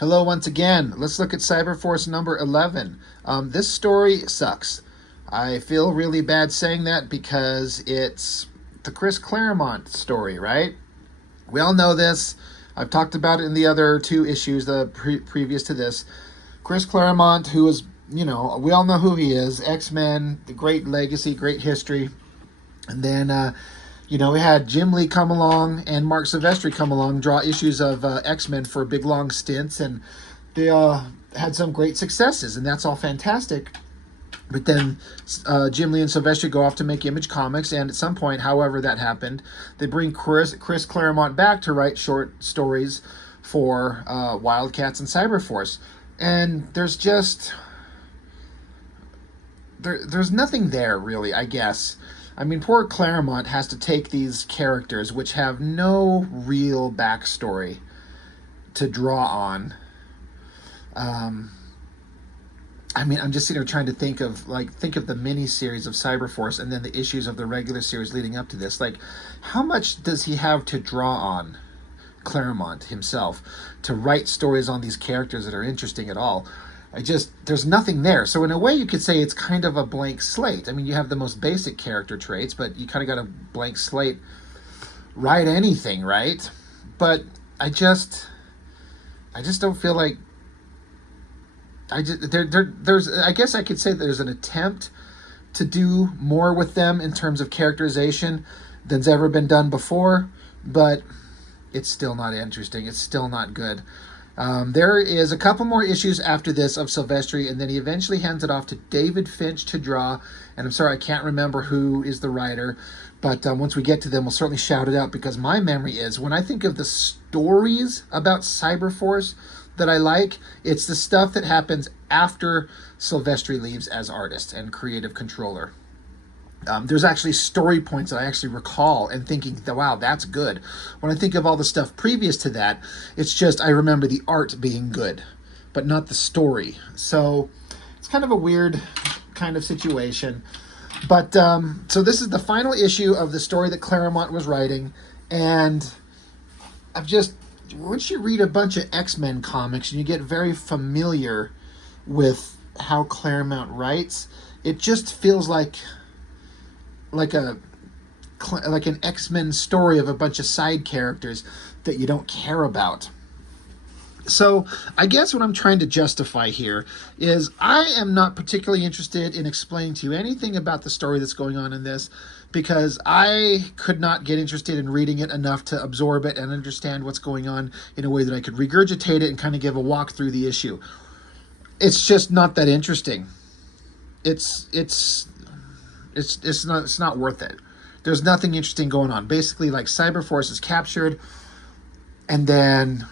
Hello once again. Let's look at Cyberforce number 11. This story sucks. I feel really bad saying that because it's the Chris Claremont story, right? We all know this. I've talked about it in the other two issues previous to this. Chris Claremont, who is, we all know who he is. X-Men, the great legacy, great history. And then, we had Jim Lee come along and Mark Silvestri come along, draw issues of X-Men for big, long stints. And they had some great successes, and that's all fantastic. But then Jim Lee and Silvestri go off to make Image Comics, and at some point, however that happened, they bring Chris Claremont back to write short stories for Wildcats and Cyberforce. And there's just... there's nothing there, really, I guess. I mean, poor Claremont has to take these characters, which have no real backstory to draw on. I mean, I'm just sitting here trying to think of the mini-series of Cyberforce and then the issues of the regular series leading up to this. Like, how much does he have to draw on, Claremont himself, to write stories on these characters that are interesting at all? There's nothing there. So in a way, you could say it's kind of a blank slate. I mean, you have the most basic character traits, but you kind of got a blank slate. Write anything, right? But I just don't feel like... I guess I could say there's an attempt to do more with them in terms of characterization than's ever been done before, but it's still not interesting. It's still not good. There is a couple more issues after this of Silvestri, and then he eventually hands it off to David Finch to draw. And I'm sorry, I can't remember who is the writer, but once we get to them, we'll certainly shout it out, because my memory is, when I think of the stories about Cyberforce that I like, it's the stuff that happens after Silvestri leaves as artist and creative controller. There's actually story points that I actually recall and thinking, wow, that's good. When I think of all the stuff previous to that, it's just I remember the art being good, but not the story. So it's kind of a weird kind of situation. But so this is the final issue of the story that Claremont was writing, and once you read a bunch of X-Men comics and you get very familiar with how Claremont writes, it just feels like an X-Men story of a bunch of side characters that you don't care about. So I guess what I'm trying to justify here is I am not particularly interested in explaining to you anything about the story that's going on in this, because I could not get interested in reading it enough to absorb it and understand what's going on in a way that I could regurgitate it and kind of give a walk through the issue. It's just not that interesting. It's not worth it. There's nothing interesting going on. Basically, like, Cyberforce is captured, and then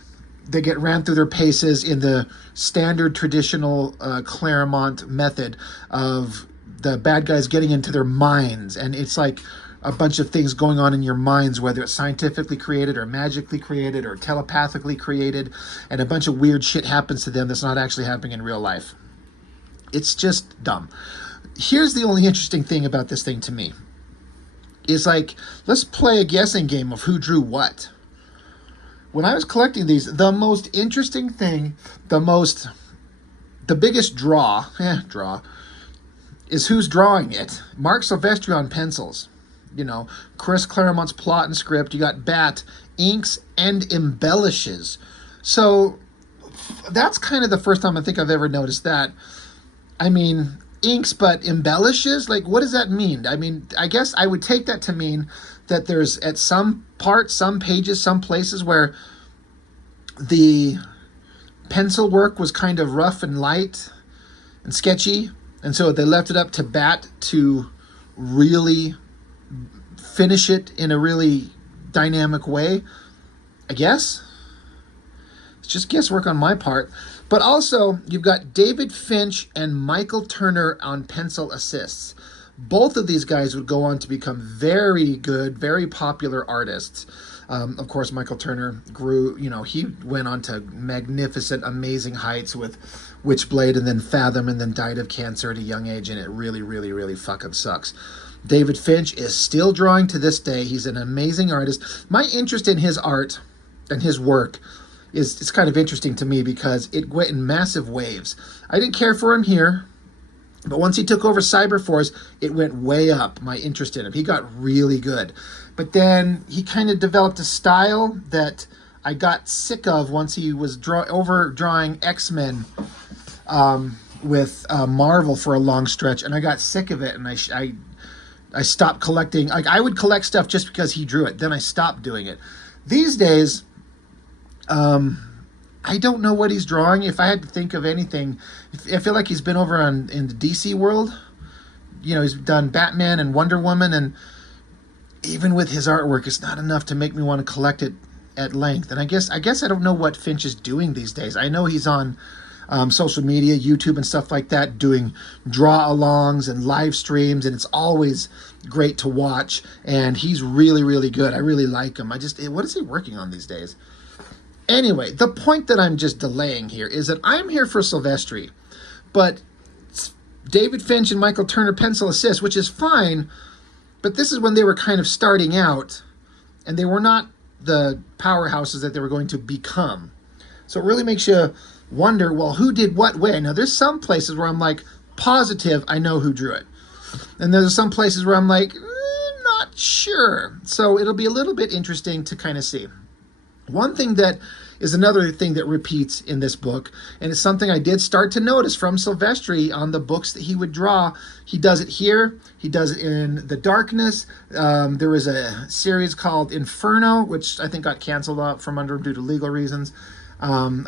they get ran through their paces in the standard traditional Claremont method of the bad guys getting into their minds, and it's like a bunch of things going on in your minds, whether it's scientifically created or magically created or telepathically created, and a bunch of weird shit happens to them that's not actually happening in real life. It's just dumb. Here's the only interesting thing about this thing to me. Is like, let's play a guessing game of who drew what. When I was collecting these, the most interesting thing, the biggest draw, is who's drawing it. Mark Silvestri on pencils. Chris Claremont's plot and script. You got Bat inks and embellishes. So that's kind of the first time I think I've ever noticed that. I mean, inks but embellishes? Like, what does that mean? I mean, I guess I would take that to mean that there's at some parts, some pages, some places where the pencil work was kind of rough and light and sketchy, and so they left it up to Bat to really finish it in a really dynamic way, I guess. It's just guesswork on my part. But also, you've got David Finch and Michael Turner on pencil assists. Both of these guys would go on to become very good, very popular artists. Of course, Michael Turner grew, he went on to magnificent, amazing heights with Witchblade and then Fathom, and then died of cancer at a young age, and it really, really, really fucking sucks. David Finch is still drawing to this day. He's an amazing artist. My interest in his art and his work is it's kind of interesting to me because it went in massive waves. I didn't care for him here, but once he took over Cyberforce, it went way up, my interest in him. He got really good. But then he kind of developed a style that I got sick of once he was overdrawing X-Men with Marvel for a long stretch, and I got sick of it, and I stopped collecting. Like, I would collect stuff just because he drew it. Then I stopped doing it. These days, I don't know what he's drawing. If I had to think of anything, I feel like he's been over in the DC world. You know, he's done Batman and Wonder Woman, and even with his artwork, it's not enough to make me want to collect it at length. And I guess I don't know what Finch is doing these days. I know he's on social media, YouTube and stuff like that, doing draw-alongs and live streams, and it's always great to watch. And he's really, really good. I really like him. What is he working on these days? Anyway, the point that I'm just delaying here is that I'm here for Silvestri, but David Finch and Michael Turner pencil assist, which is fine, but this is when they were kind of starting out, and they were not the powerhouses that they were going to become. So it really makes you wonder, well, who did what when? Now, there's some places where I'm like, positive, I know who drew it. And there's some places where I'm like, not sure. So it'll be a little bit interesting to kind of see. One thing that is another thing that repeats in this book, and it's something I did start to notice from Silvestri on the books that he would draw. He does it here. He does it in The Darkness. There was a series called Inferno, which I think got canceled out from under him due to legal reasons. A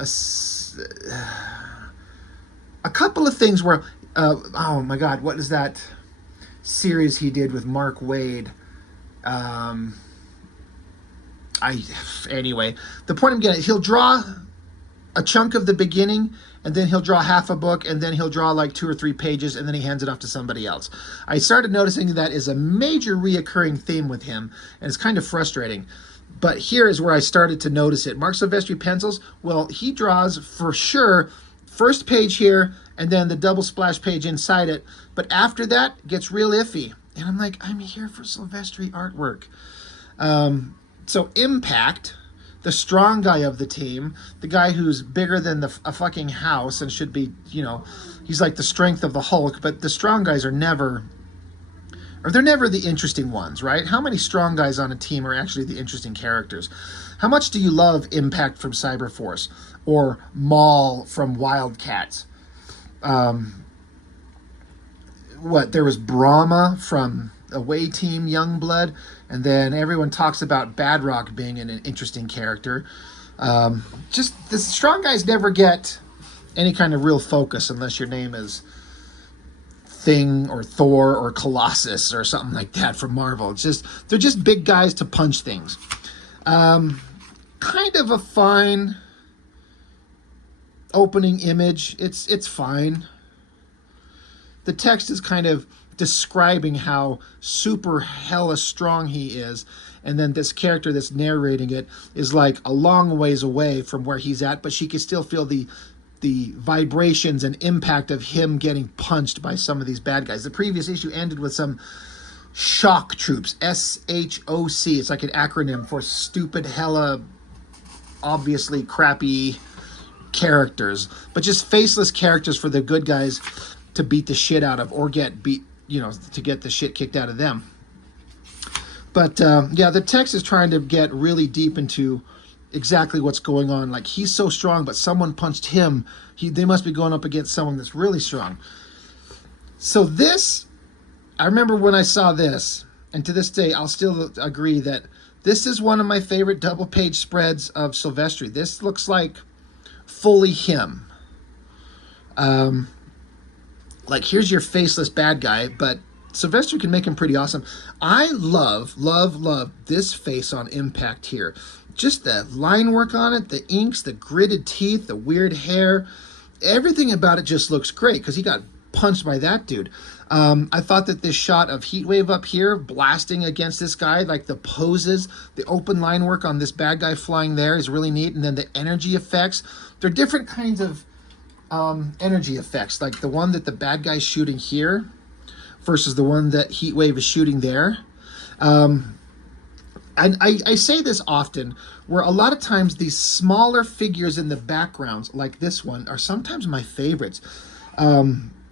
couple of things where, oh my God, what is that series he did with Mark Waid? Anyway, the point I'm getting is he'll draw a chunk of the beginning, and then he'll draw half a book, and then he'll draw like 2 or 3 pages, and then he hands it off to somebody else. I started noticing that is a major reoccurring theme with him, and it's kind of frustrating. But here is where I started to notice it. Mark Silvestri pencils, well, he draws for sure first page here, and then the double splash page inside it. But after that, it gets real iffy. And I'm like, I'm here for Silvestri artwork. So Impact, the strong guy of the team, the guy who's bigger than a fucking house and should be, you know, he's like the strength of the Hulk, but the strong guys they're never the interesting ones, right? How many strong guys on a team are actually the interesting characters? How much do you love Impact from Cyberforce or Maul from Wildcats? There was Brahma from Away Team Youngblood, and then everyone talks about Badrock being an interesting character. Just the strong guys never get any kind of real focus unless your name is Thing or Thor or Colossus or something like that from Marvel. They're just big guys to punch things. Kind of a fine opening image. It's fine. The text is kind of describing how super hella strong he is, and then this character that's narrating it is like a long ways away from where he's at, but she can still feel the vibrations and impact of him getting punched by some of these bad guys. The previous issue ended with some shock troops, SHOC. It's like an acronym for stupid, hella, obviously crappy characters, but just faceless characters for the good guys to beat the shit out of, or get beat, to get the shit kicked out of them. But yeah, the text is trying to get really deep into exactly what's going on. Like, he's so strong, but someone punched him. They must be going up against someone that's really strong. So this, I remember when I saw this, and to this day, I'll still agree that this is one of my favorite double page spreads of Silvestri. This looks like fully him. Like, here's your faceless bad guy, but Silvestri can make him pretty awesome. I love this face on Impact here. Just the line work on it, the inks, the gritted teeth, the weird hair. Everything about it just looks great because he got punched by that dude. I thought that this shot of Heatwave up here blasting against this guy, like the poses, the open line work on this bad guy flying there is really neat. And then the energy effects. They're different kinds of energy effects, like the one that the bad guy's shooting here versus the one that Heatwave is shooting there. I say this often, where a lot of times these smaller figures in the backgrounds, like this one, are sometimes my favorites.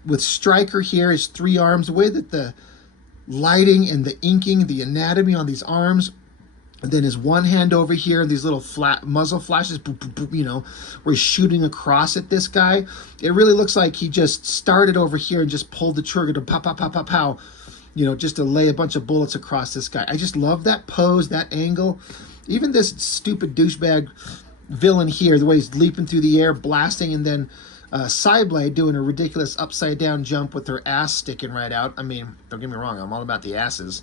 With Stryker here, his three arms, the way that the lighting and the inking, the anatomy on these arms, and then his one hand over here, and these little flat muzzle flashes, boop, boop, boop, you know, where he's shooting across at this guy. It really looks like he just started over here and just pulled the trigger to pow, pow, pow, pow, pow, you know, just to lay a bunch of bullets across this guy. I just love that pose, that angle. Even this stupid douchebag villain here, the way he's leaping through the air, blasting, and then Cyblade doing a ridiculous upside down jump with her ass sticking right out. I mean, don't get me wrong, I'm all about the asses.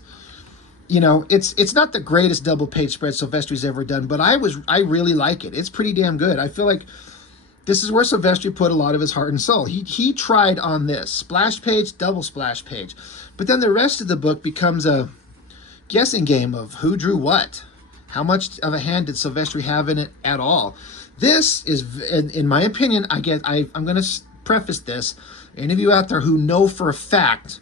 You know, it's not the greatest double page spread Silvestri's ever done, but I really like it. It's pretty damn good. I feel like this is where Silvestri put a lot of his heart and soul. He tried on this splash page, double splash page, but then the rest of the book becomes a guessing game of who drew what. How much of a hand did Silvestri have in it at all? This is, in my opinion, I'm going to preface this. Any of you out there who know for a fact,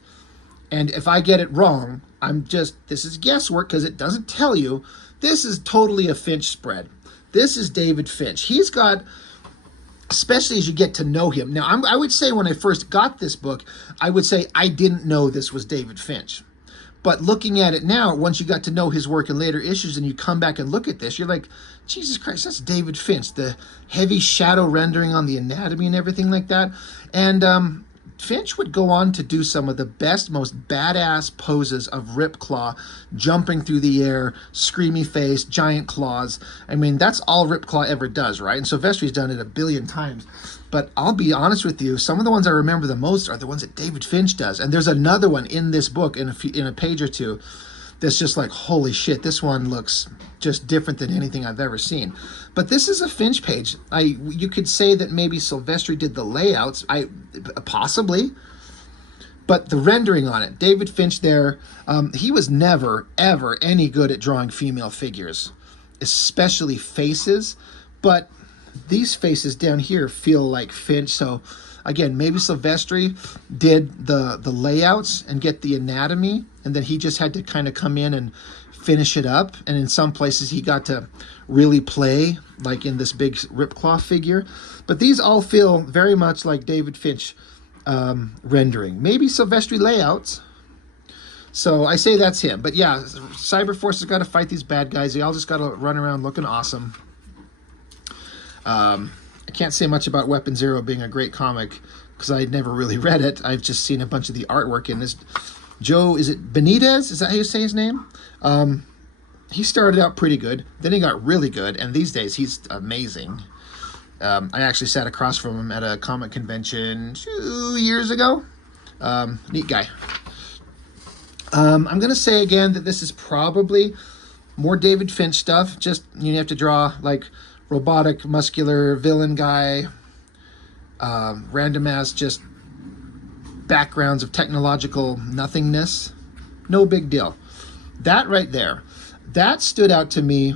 and if I get it wrong, this is guesswork because it doesn't tell you. This is totally a Finch spread. This is David Finch. He's got, especially as you get to know him. Now, I would say when I first got this book, I would say I didn't know this was David Finch. But looking at it now, once you got to know his work in later issues and you come back and look at this, you're like, Jesus Christ, that's David Finch. The heavy shadow rendering on the anatomy and everything like that. And Finch would go on to do some of the best, most badass poses of Ripclaw, jumping through the air, screamy face, giant claws. I mean, that's all Ripclaw ever does, right? And Silvestri's done it a billion times. But I'll be honest with you, some of the ones I remember the most are the ones that David Finch does. And there's another one in this book, in a page or two, that's just like, holy shit, this one looks just different than anything I've ever seen. But this is a Finch page. You could say that maybe Silvestri did the layouts, possibly, but the rendering on it, David Finch there, he was never, ever any good at drawing female figures, especially faces, but these faces down here feel like Finch. So again, maybe Silvestri did the layouts and get the anatomy, and then he just had to kind of come in and finish it up. And in some places he got to really play, like in this big Ripclaw figure. But these all feel very much like David Finch rendering. Maybe Silvestri layouts. So I say that's him. But yeah, Cyberforce has got to fight these bad guys. They all just got to run around looking awesome. I can't say much about Weapon Zero being a great comic because I'd never really read it. I've just seen a bunch of the artwork in this. Joe, is it Benitez? Is that how you say his name? He started out pretty good. Then he got really good. And these days, he's amazing. I actually sat across from him at a comic convention 2 years ago. Neat guy. I'm going to say again that this is probably more David Finch stuff. Just, you have to draw like robotic, muscular villain guy, random ass just backgrounds of technological nothingness. No big deal. That right there, that stood out to me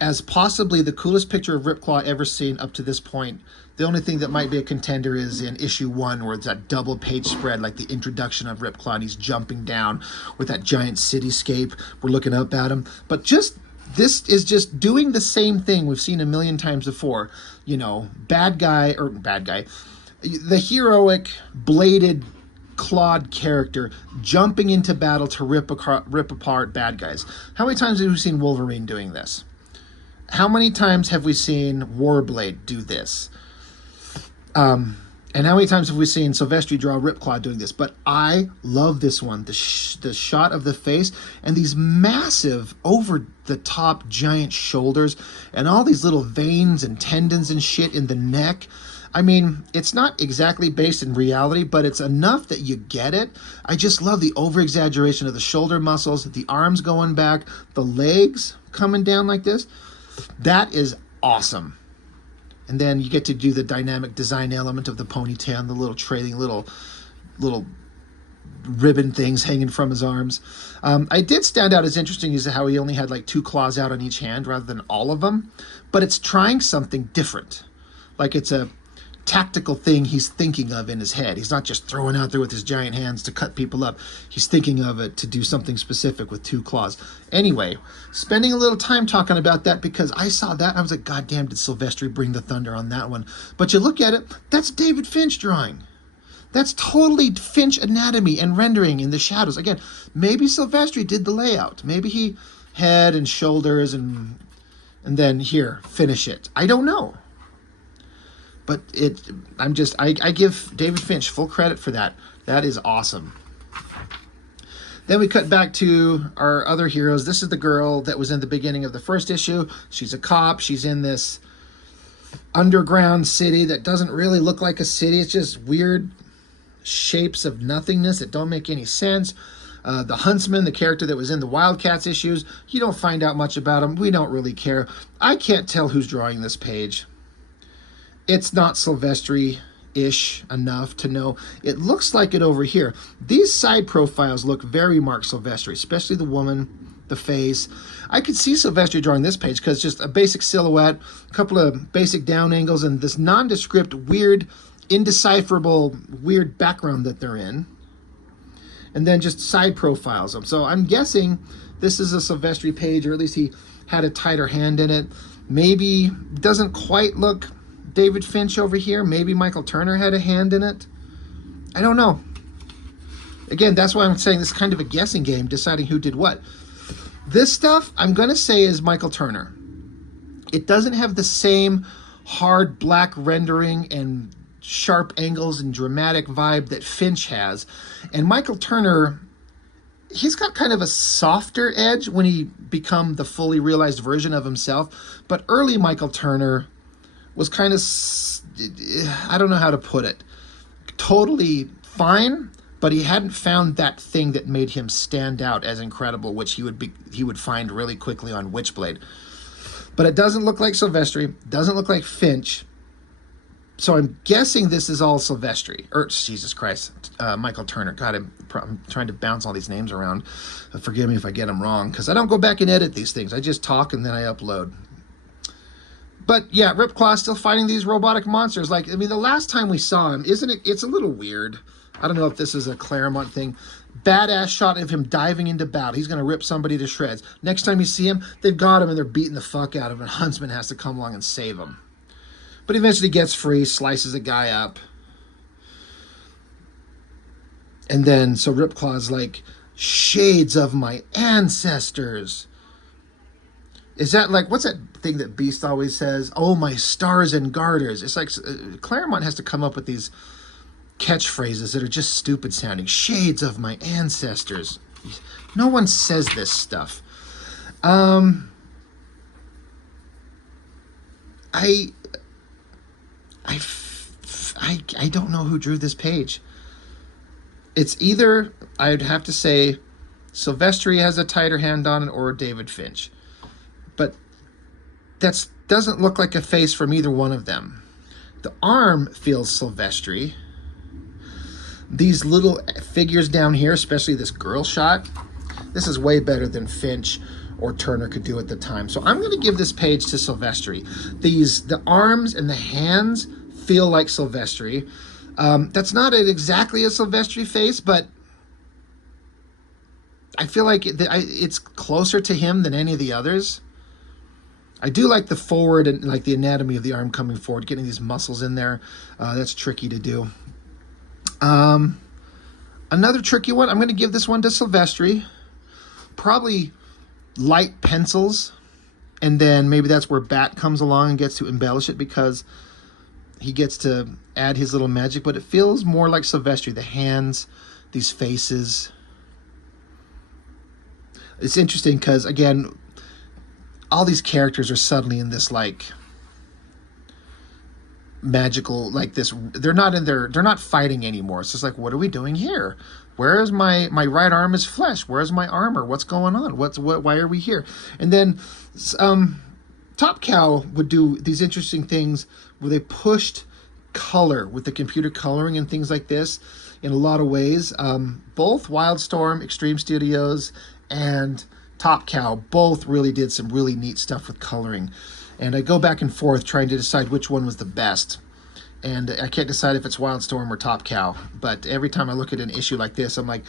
as possibly the coolest picture of Ripclaw ever seen up to this point. The only thing that might be a contender is in issue 1, where it's that double page spread, like the introduction of Ripclaw, and he's jumping down with that giant cityscape. We're looking up at him. But this is just doing the same thing we've seen a million times before. You know, bad guy, the heroic, bladed, clawed character jumping into battle to rip apart bad guys. How many times have we seen Wolverine doing this? How many times have we seen Warblade do this? And how many times have we seen Silvestri draw Ripclaw doing this? But I love this one. The shot of the face and these massive, over-the-top giant shoulders and all these little veins and tendons and shit in the neck. I mean, it's not exactly based in reality, but it's enough that you get it. I just love the over-exaggeration of the shoulder muscles, the arms going back, the legs coming down like this. That is awesome. And then you get to do the dynamic design element of the ponytail and the little trailing little ribbon things hanging from his arms. I did stand out as interesting as how he only had like 2 claws out on each hand rather than all of them. But it's trying something different. Like it's a tactical thing he's thinking of in his head. He's not just throwing out there with his giant hands to cut people up. He's thinking of it to do something specific with 2 claws. Anyway, spending a little time talking about that because I saw that and I was like, God damn, did Silvestri bring the thunder on that one? But you look at it, that's David Finch drawing. That's totally Finch anatomy and rendering in the shadows. Again, maybe Silvestri did the layout. Maybe he head and shoulders and then here, finish it. I don't know. But I give David Finch full credit for that. That is awesome. Then we cut back to our other heroes. This is the girl that was in the beginning of the first issue. She's a cop. She's in this underground city that doesn't really look like a city. It's just weird shapes of nothingness that don't make any sense. The Huntsman, the character that was in the Wildcats issues, you don't find out much about him. We don't really care. I can't tell who's drawing this page. It's not Silvestri-ish enough to know. It looks like it over here. These side profiles look very Mark Silvestri, especially the woman, the face. I could see Silvestri drawing this page because just a basic silhouette, a couple of basic down angles, and this nondescript, weird, indecipherable, weird background that they're in. And then just side profiles them. So I'm guessing this is a Silvestri page, or at least he had a tighter hand in it. Maybe doesn't quite look David Finch over here. Maybe Michael Turner had a hand in it. I don't know. Again, that's why I'm saying this is kind of a guessing game, deciding who did what. This stuff, I'm going to say, is Michael Turner. It doesn't have the same hard black rendering and sharp angles and dramatic vibe that Finch has. And Michael Turner, he's got kind of a softer edge when he become the fully realized version of himself. But early Michael Turner was kind of, I don't know how to put it, totally fine, but he hadn't found that thing that made him stand out as incredible, which he would find really quickly on Witchblade. But it doesn't look like Silvestri, doesn't look like Finch. So I'm guessing this is all Silvestri, or Jesus Christ, Michael Turner. God, I'm trying to bounce all these names around. Forgive me if I get them wrong, because I don't go back and edit these things. I just talk and then I upload. But yeah, Ripclaw's still fighting these robotic monsters. Like, I mean, the last time we saw him, isn't it? It's a little weird. I don't know if this is a Claremont thing. Badass shot of him diving into battle. He's going to rip somebody to shreds. Next time you see him, they've got him and they're beating the fuck out of him. And Huntsman has to come along and save him. But eventually gets free, slices a guy up. And then, so Ripclaw's like, shades of my ancestors. Is that like, what's that thing that Beast always says? Oh, my stars and garters. It's like Claremont has to come up with these catchphrases that are just stupid sounding. Shades of my ancestors. No one says this stuff. I don't know who drew this page. It's either, I'd have to say, Silvestri has a tighter hand on it or David Finch. But that doesn't look like a face from either one of them. The arm feels Silvestri. These little figures down here, especially this girl shot, this is way better than Finch or Turner could do at the time. So I'm going to give this page to Silvestri. The arms and the hands feel like Silvestri. That's not exactly a Silvestri face, but I feel like it's closer to him than any of the others. I do like the forward and like the anatomy of the arm coming forward, getting these muscles in there. That's tricky to do. Another tricky one, I'm going to give this one to Silvestri. Probably light pencils, and then maybe that's where Bat comes along and gets to embellish it because he gets to add his little magic, but it feels more like Silvestri. The hands, these faces. It's interesting because, again, all these characters are suddenly in this, like, magical, like this, they're not fighting anymore. It's just like, what are we doing here? Where is my right arm is flesh? Where's my armor? What's going on? Why are we here? And then Top Cow would do these interesting things where they pushed color with the computer coloring and things like this in a lot of ways. Both Wildstorm, Extreme Studios, and Top Cow both really did some really neat stuff with coloring. And I go back and forth trying to decide which one was the best. And I can't decide if it's Wildstorm or Top Cow. But every time I look at an issue like this, I'm like,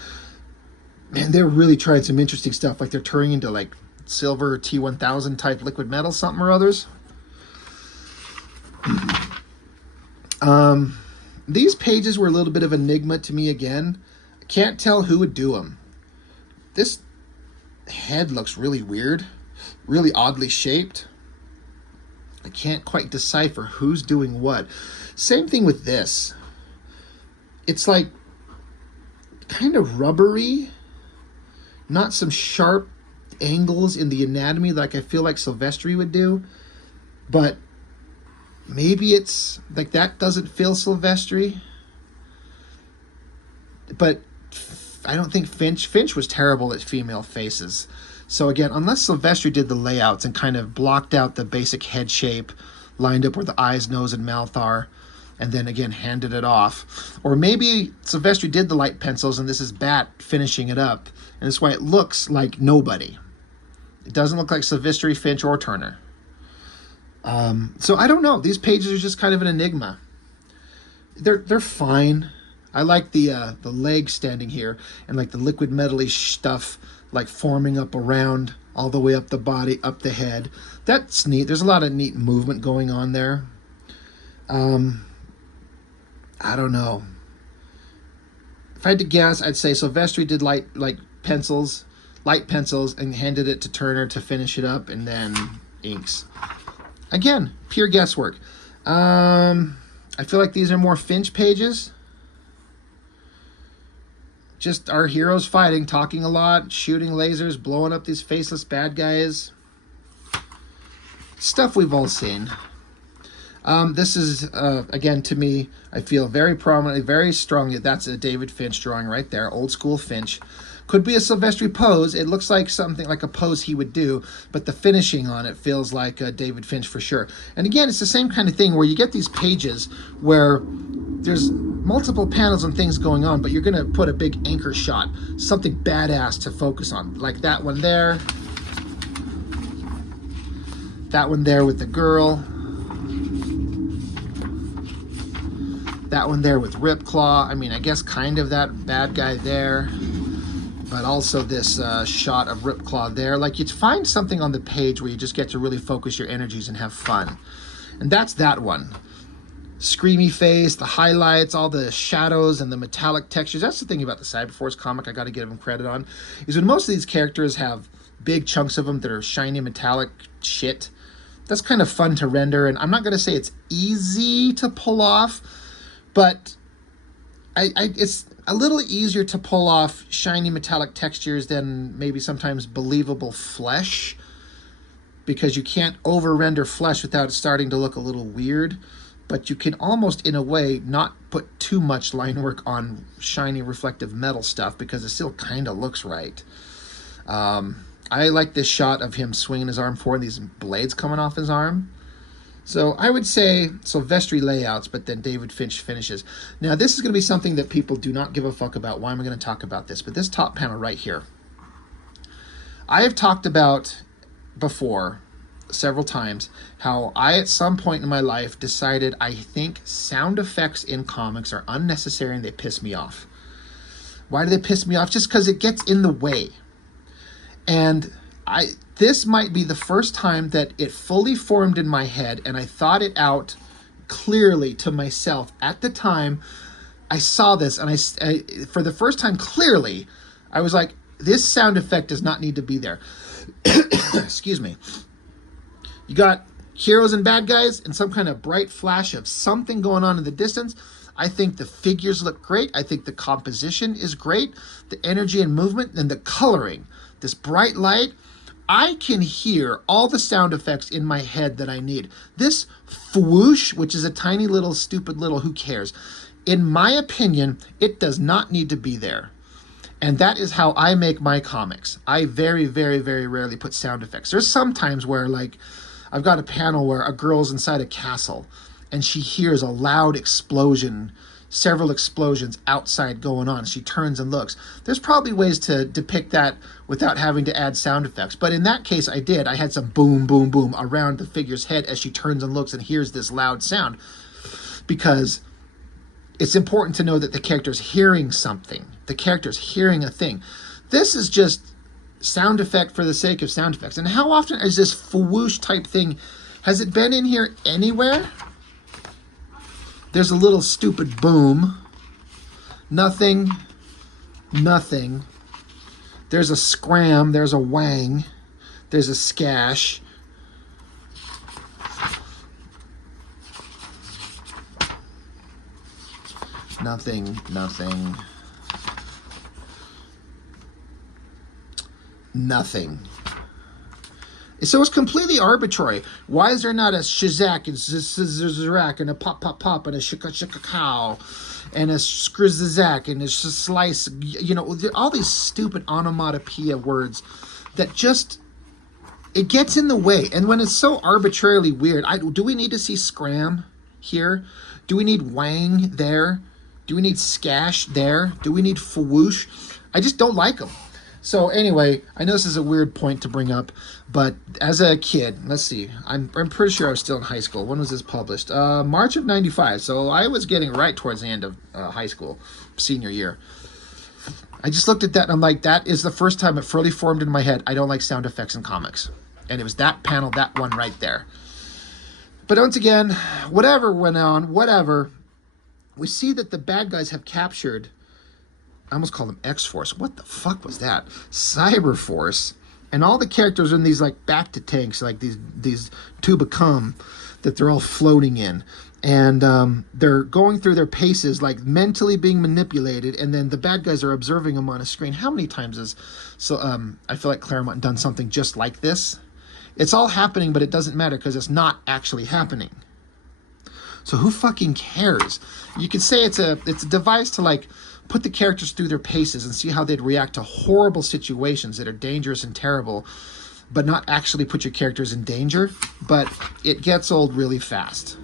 man, they're really trying some interesting stuff. Like they're turning into like silver T1000 type liquid metal something or others. These pages were a little bit of an enigma to me again. I can't tell who would do them. This head looks really weird, really oddly shaped. I can't quite decipher who's doing what. Same thing with this. It's like kind of rubbery, not some sharp angles in the anatomy like I feel like Silvestri would do, but maybe it's like that doesn't feel Silvestri. But I don't think Finch was terrible at female faces. So again, unless Silvestri did the layouts and kind of blocked out the basic head shape, lined up where the eyes, nose, and mouth are, and then again handed it off. Or maybe Silvestri did the light pencils and this is Bat finishing it up. And that's why it looks like nobody. It doesn't look like Silvestri, Finch, or Turner. So I don't know. These pages are just kind of an enigma. They're fine. I like the leg standing here and like the liquid metally stuff like forming up around all the way up the body, up the head. That's neat. There's a lot of neat movement going on there. I don't know. If I had to guess, I'd say Silvestri did light pencils and handed it to Turner to finish it up and then inks. Again, pure guesswork. I feel like these are more Finch pages. Just our heroes fighting, talking a lot, shooting lasers, blowing up these faceless bad guys. Stuff we've all seen. This is, again, to me, I feel very prominently, very strongly, that's a David Finch drawing right there, old school Finch. Could be a Silvestri pose. It looks like something like a pose he would do, but the finishing on it feels like David Finch for sure. And again, it's the same kind of thing where you get these pages where there's multiple panels and things going on, but you're going to put a big anchor shot, something badass to focus on, like that one there with the girl, that one there with Ripclaw. I mean, I guess kind of that bad guy there, but also this shot of Ripclaw there. Like, you'd find something on the page where you just get to really focus your energies and have fun. And that's that one. Screamy face, the highlights, all the shadows and the metallic textures. That's the thing about the Cyberforce comic I got to give them credit on, is when most of these characters have big chunks of them that are shiny metallic shit, that's kind of fun to render. And I'm not going to say it's easy to pull off, but it's a little easier to pull off shiny metallic textures than maybe sometimes believable flesh, because you can't over-render flesh without it starting to look a little weird. But you can almost, in a way, not put too much line work on shiny reflective metal stuff because it still kind of looks right. I like this shot of him swinging his arm forward and these blades coming off his arm. So I would say Silvestri layouts, but then David Finch finishes. Now, this is going to be something that people do not give a fuck about. Why am I going to talk about this? But this top panel right here, I have talked about before several times how I, at some point in my life, decided I think sound effects in comics are unnecessary and they piss me off. Why do they piss me off? Just because it gets in the way. And this might be the first time that it fully formed in my head and I thought it out clearly to myself. At the time I saw this and I for the first time clearly, I was like, this sound effect does not need to be there. Excuse me. You got heroes and bad guys and some kind of bright flash of something going on in the distance. I think the figures look great. I think the composition is great. The energy and movement and the coloring. This bright light. I can hear all the sound effects in my head that I need. This whoosh, which is a tiny little stupid little who cares, in my opinion, it does not need to be there. And that is how I make my comics. I very, very, very rarely put sound effects. There's some times where, like, I've got a panel where a girl's inside a castle and she hears a loud explosion, several explosions outside going on. She turns and looks. There's probably ways to depict that without having to add sound effects. But in that case, I did. I had some boom, boom, boom around the figure's head as she turns and looks and hears this loud sound. because it's important to know that the character's hearing something. The character's hearing a thing. This is just sound effect for the sake of sound effects. And how often is this whoosh type thing? Has it been in here anywhere? There's a little stupid boom. Nothing. Nothing. There's a scram. There's a wang. There's a scash. Nothing. Nothing. Nothing. So it's completely arbitrary. Why is there not a shizak and zizrak and a pop pop pop and a shika shika cow and a skrizizak and a slice? You know, all these stupid onomatopoeia words that just, it gets in the way. And when it's so arbitrarily weird, do we need to see scram here? Do we need wang there? Do we need scash there? Do we need fawoosh? I just don't like them. So anyway, I know this is a weird point to bring up, but as a kid, let's see, I'm pretty sure I was still in high school. When was this published? March of 95. So I was getting right towards the end of high school, senior year. I just looked at that and I'm like, that is the first time it fully formed in my head, I don't like sound effects in comics. And it was that panel, that one right there. But once again, whatever went on, whatever, we see that the bad guys have captured, I almost called them X-Force. What the fuck was that? Cyberforce. And all the characters are in these like back to tanks, like these tuba cum that they're all floating in. And they're going through their paces, like mentally being manipulated, and then the bad guys are observing them on a screen. How many times has I feel like Claremont done something just like this? It's all happening, but it doesn't matter because it's not actually happening. So who fucking cares? You could say it's a device to like put the characters through their paces and see how they'd react to horrible situations that are dangerous and terrible, but not actually put your characters in danger. But it gets old really fast.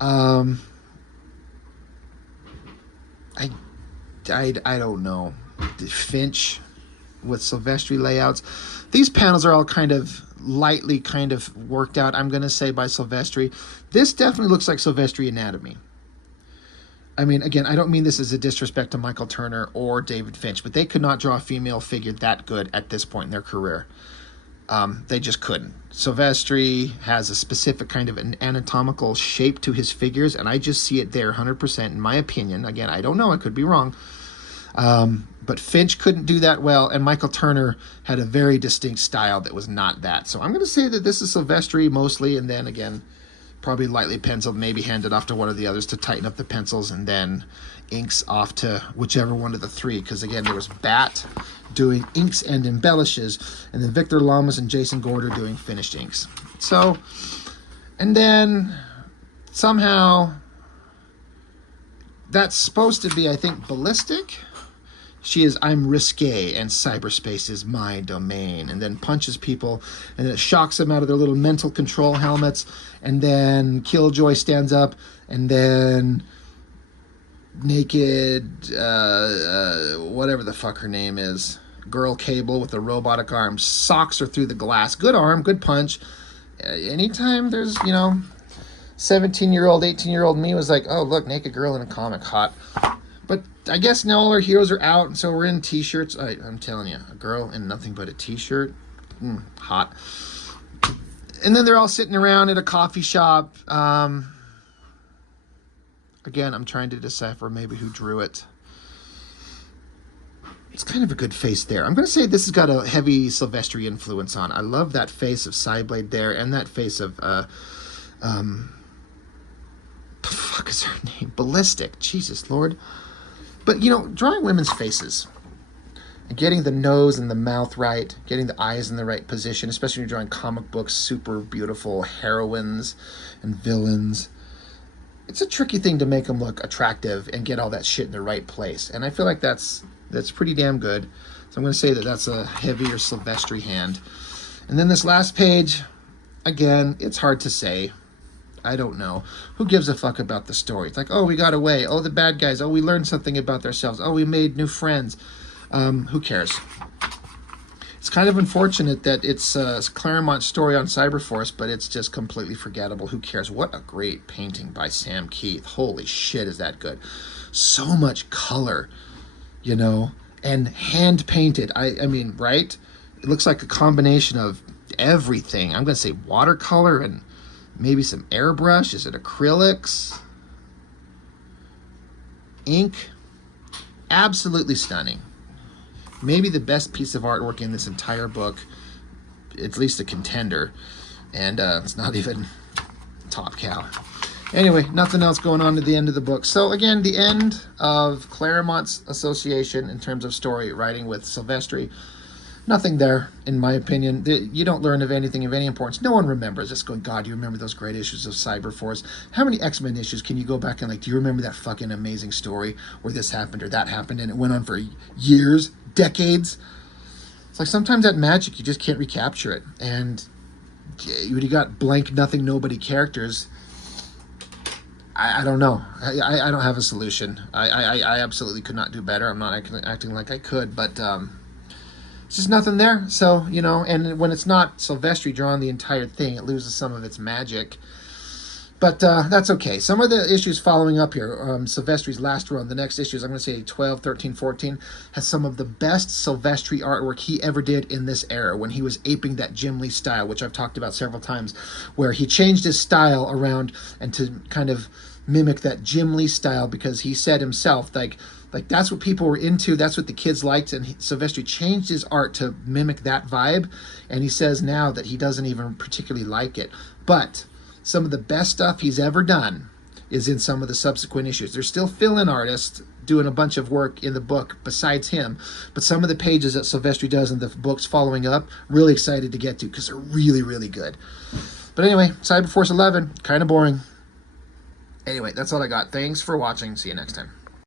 I don't know. Finch with Silvestri layouts. These panels are all kind of lightly kind of worked out, I'm going to say, by Silvestri. This definitely looks like Silvestri anatomy. I mean, again, I don't mean this as a disrespect to Michael Turner or David Finch, but they could not draw a female figure that good at this point in their career. They just couldn't. Silvestri has a specific kind of an anatomical shape to his figures, and I just see it there 100% in my opinion. Again, I don't know. I could be wrong. But Finch couldn't do that well, and Michael Turner had a very distinct style that was not that. So I'm going to say that this is Silvestri mostly, and then again, probably lightly penciled, maybe handed off to one of the others to tighten up the pencils, and then inks off to whichever one of the three. Because again, there was Bat doing inks and embellishes, and then Victor Lamas and Jason Gorder doing finished inks. So, and then somehow that's supposed to be, I think, Ballistic. She is, I'm risque, and cyberspace is my domain, and then punches people, and then it shocks them out of their little mental control helmets, and then Killjoy stands up, and then naked, whatever the fuck her name is, Girl Cable with a robotic arm, socks her through the glass. Good arm, good punch. Anytime there's, 17-year-old, 18-year-old me was like, oh, look, naked girl in a comic, hot. But I guess now all our heroes are out, and so we're in t-shirts. I'm telling you, a girl in nothing but a t-shirt, hot. And then they're all sitting around at a coffee shop. Again, I'm trying to decipher maybe who drew it. It's kind of a good face there. I'm going to say this has got a heavy Silvestri influence on. I love that face of Cyblade there, and that face of, the fuck is her name? Ballistic. Jesus Lord. But, drawing women's faces and getting the nose and the mouth right, getting the eyes in the right position, especially when you're drawing comic books, super beautiful heroines and villains, it's a tricky thing to make them look attractive and get all that shit in the right place. And I feel like that's pretty damn good. So I'm going to say that that's a heavier Silvestri hand. And then this last page, again, it's hard to say. I don't know. Who gives a fuck about the story? It's like, oh, we got away. Oh, the bad guys. Oh, we learned something about ourselves. Oh, we made new friends. Who cares? It's kind of unfortunate that it's Claremont's story on Cyberforce, but it's just completely forgettable. Who cares? What a great painting by Sam Keith. Holy shit, is that good. So much color, you know, and hand painted. I mean, right? It looks like a combination of everything. I'm going to say watercolor and maybe some airbrush. Is it acrylics? Ink? Absolutely stunning. Maybe the best piece of artwork in this entire book, at least a contender, and it's not even top cow. Anyway, nothing else going on at the end of the book. So again, the end of Claremont's association in terms of story writing with Silvestri. Nothing there, in my opinion. You don't learn of anything of any importance. No one remembers. Just going, God, do you remember those great issues of Cyberforce? How many X-Men issues can you go back and like, do you remember that fucking amazing story where this happened or that happened and it went on for years, decades? It's like sometimes that magic, you just can't recapture it. And you got blank, nothing, nobody characters. I don't know. I don't have a solution. I absolutely could not do better. I'm not acting like I could, but it's just nothing there. So, you know, and when it's not Silvestri drawing the entire thing, it loses some of its magic. But that's okay. Some of the issues following up here, Silvestri's last run, the next issues, I'm going to say 12, 13, 14, has some of the best Silvestri artwork he ever did in this era when he was aping that Jim Lee style, which I've talked about several times, where he changed his style around and to kind of mimic that Jim Lee style because he said himself, like that's what people were into, that's what the kids liked, and Silvestri changed his art to mimic that vibe, and he says now that he doesn't even particularly like it. But some of the best stuff he's ever done is in some of the subsequent issues. There's still fill-in artists doing a bunch of work in the book besides him, but some of the pages that Silvestri does in the books following up, really excited to get to because they're really, really good. But anyway, Cyberforce 11, kind of boring. Anyway, that's all I got. Thanks for watching. See you next time.